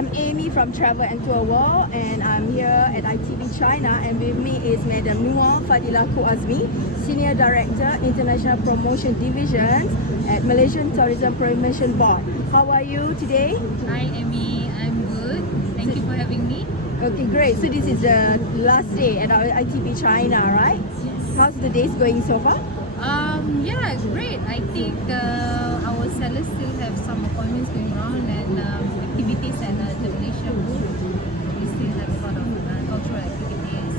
I'm Amy from Travel and Tour World, and I'm here at ITB China, and with me is Madam Nuwal Fadhilah Ku Azmi, Senior Director, International Promotion Division at Malaysian Tourism Promotion Board. How are you today? Hi Amy, I'm good. Thank you for having me. Okay, great. So this is the last day at our ITB China, right? Yes. How's the days going so far? Yeah, it's great. I think our sellers still have some appointments going on and activities at the Malaysia booth. We still have a lot of cultural activities,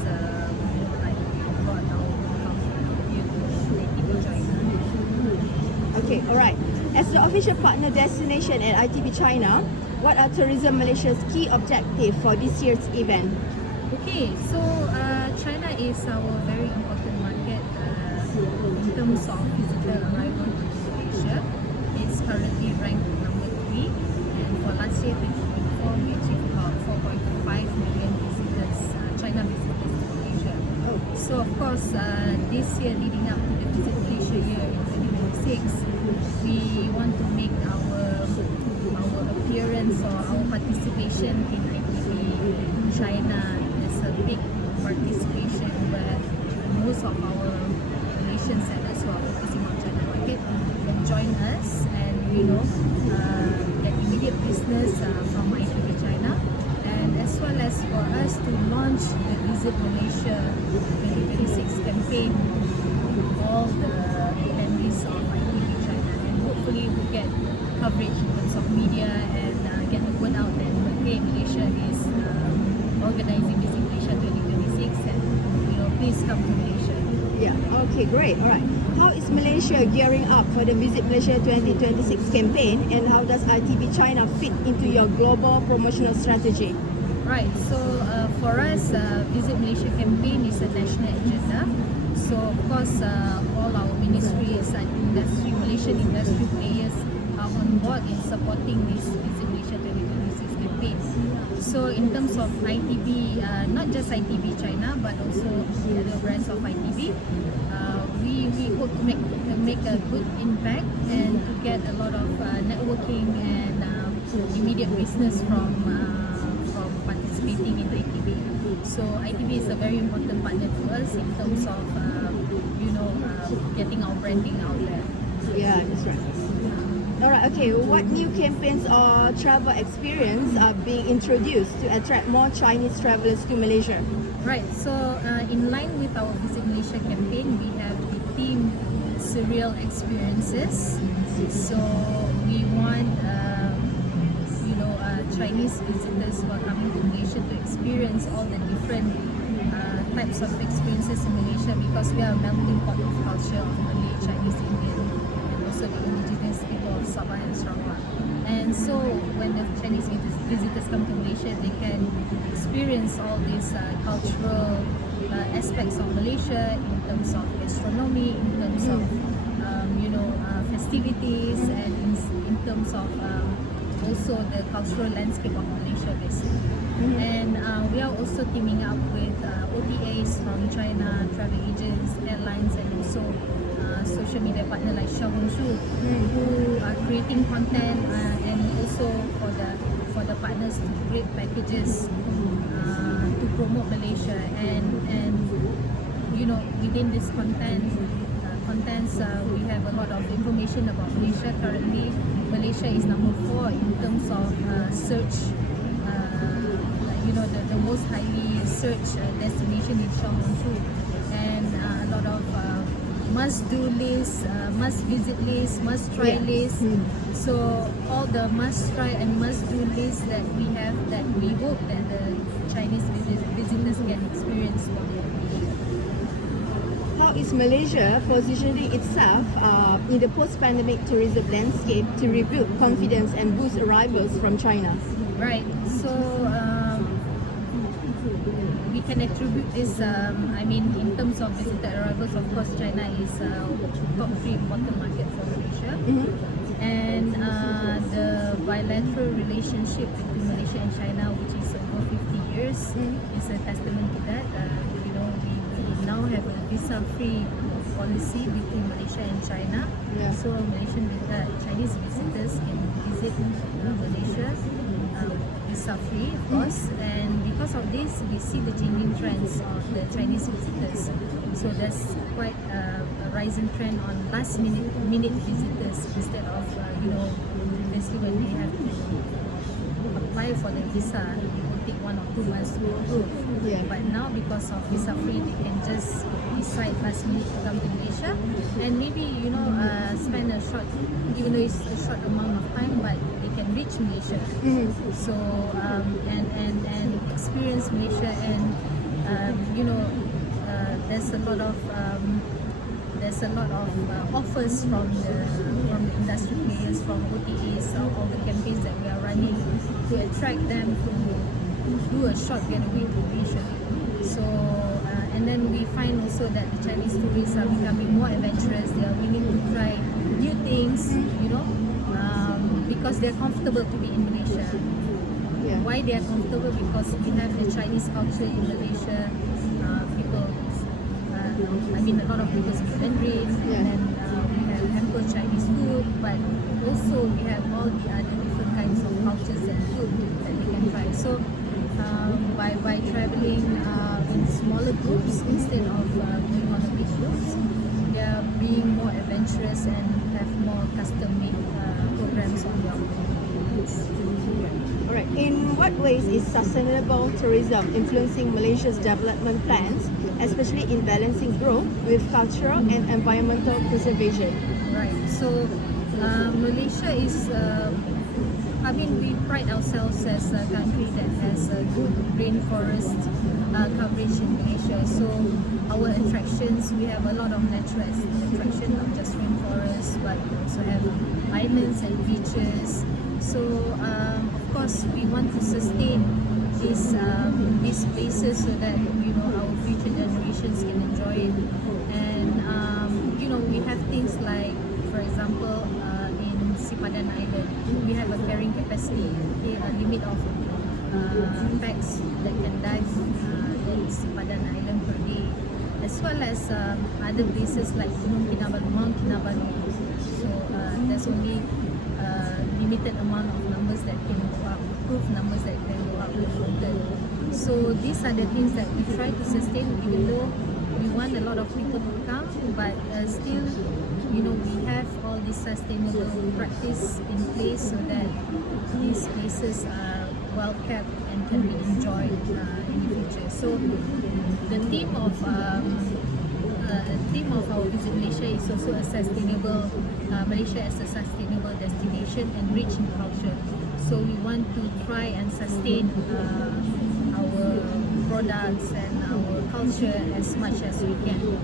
like we brought our cultural here to ITB China. Okay, alright. As the official partner destination at ITB China, what are Tourism Malaysia's key objectives for this year's event? Okay, so China is our very important market in terms of visitor arrival to Malaysia. It's currently ranked number 3, and for last year, 2024, we achieved about 4.5 million visitors, China visitors to Malaysia. So of course, this year leading up to the Visit Malaysia year in 2026, we want to make our appearance or our participation in ITB China as a big participation where most of our Malaysian sellers who are focusing on China market can join us and get immediate business from ITB China, and as well as for us to launch the Visit Malaysia 2026 campaign to all the attendees of ITB China, and hopefully we get coverage in terms of media and get the word out that hey, Malaysia is organizing Visit Malaysia 2026, and please come to Malaysia. Yeah, okay, great. Alright. How is Malaysia gearing up for the Visit Malaysia 2026 campaign, and how does ITB China fit into your global promotional strategy? Right, so for us, Visit Malaysia campaign is a national agenda. So of course, all our ministries and Malaysian industry players are on board in supporting this Visit Malaysia 2026 campaign. So in terms of ITB, not just ITB China, but also the other brands of ITB, we hope to make a good impact and to get a lot of networking and immediate business from participating in ITB. So ITB is a very important partner to us in terms of getting our branding out there. Yeah, that's right. Alright, okay. What new campaigns or travel experience are being introduced to attract more Chinese travelers to Malaysia? Right, so in line with our Visit Malaysia campaign, we have the theme Surreal Experiences. So we want Chinese visitors who are coming to Malaysia to experience all the different types of experiences in Malaysia, because we are a melting pot of culture of Malay, Chinese, Indian, and also the indigenous people of Sabah and Sarawak. And so when the Chinese visitors come to Malaysia, they can experience all these cultural aspects of Malaysia in terms of gastronomy, in terms of festivities, and in terms of also the cultural landscape of Malaysia basically. And we are also teaming up with OTAs from China, travel agents, airlines, and also social media partner like Xiaohongshu, who are creating content and also for the partners to create packages to promote Malaysia, and within this contents we have a lot of information about Malaysia. Currently Malaysia is number 4 in terms of search, the most highly searched destination in Xiaohongshu, and a lot of must-do lists, must-visit lists, must-try lists. So all the must-try and must-do lists that we have, that we hope that the Chinese visitors can experience. How is Malaysia positioning itself in the post-pandemic tourism landscape to rebuild confidence and boost arrivals from China? Right, so we can attribute this, in terms of visitor arrivals, of course China is top 3 important market for Malaysia. And the bilateral relationship between Malaysia and China, which is over 50 years, is a testament to that. We now have a visa-free policy between Malaysia and China. So Chinese visitors can visit Malaysia visa free, of course, and because of this, we see the changing trends of the Chinese visitors. So there's quite a rising trend on last minute visitors instead of previously when they have to apply for the visa, it will take 1 or 2 months to approve. Yeah. But now because of visa free, they can just decide last minute to come to Malaysia and maybe spend a short, even though it's a short amount of time, but they can reach Malaysia. So and experience Malaysia, and there's a lot of offers from the industry players, from OTAs, all the campaigns that we are running to attract them to do a short getaway to Malaysia. So and then we find also that the Chinese tourists are becoming more adventurous. They are willing to try new things, because they're comfortable to be in Malaysia. Yeah. Why they are comfortable? Because we have the Chinese culture in Malaysia. A lot of people speak Mandarin, Yeah. and we have ample Chinese food, but also we have all the other different kinds of cultures and food that we can try. So by traveling in smaller groups instead of going on a big groups, we are being more adventurous and have more custom-made programs on their own. All right. In what ways is sustainable tourism influencing Malaysia's development plans, especially in balancing growth with cultural and environmental preservation? Right. So Malaysia is, we pride ourselves as a country that has a good rainforest coverage in Malaysia. So our attractions, we have a lot of natural attractions, not just rainforests, but we also have islands and beaches. So of course, we want to sustain these places so that our future generations can enjoy it. And we have things like, for example, in Sipadan Island, we have a carrying capacity, a limit of packs that can dive in Sipadan Island per day, as well as other places like Mount Kinabalu. So there's only limited amount of numbers that can go up, approved numbers that can go up with water. So these are the things that we try to sustain, even though we want a lot of people to come, but still, we have all this sustainable practice in place so that these places are well kept and can be enjoyed in the future. So the theme of our Visit Malaysia is also a sustainable Malaysia as a sustainable destination and rich in culture. So we want to try and sustain our products and our culture as much as we can.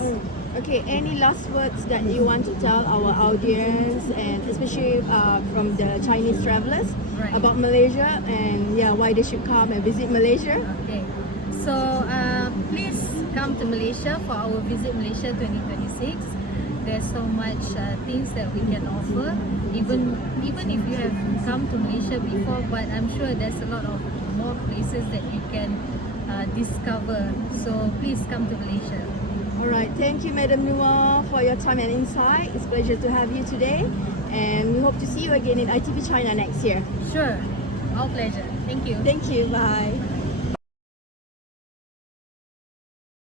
Yes. Okay, any last words that you want to tell our audience, and especially from the Chinese travelers, Right. about Malaysia and why they should come and visit Malaysia? Okay, so please come to Malaysia for our Visit Malaysia 2026. There's so much things that we can offer, even if you have come to Malaysia before, but I'm sure there's a lot of more places that you can discover. So please come to Malaysia. Alright, thank you Madam Nuwal for your time and insight. It's a pleasure to have you today, and we hope to see you again in ITB China next year. Sure, our pleasure. Thank you. Thank you, bye.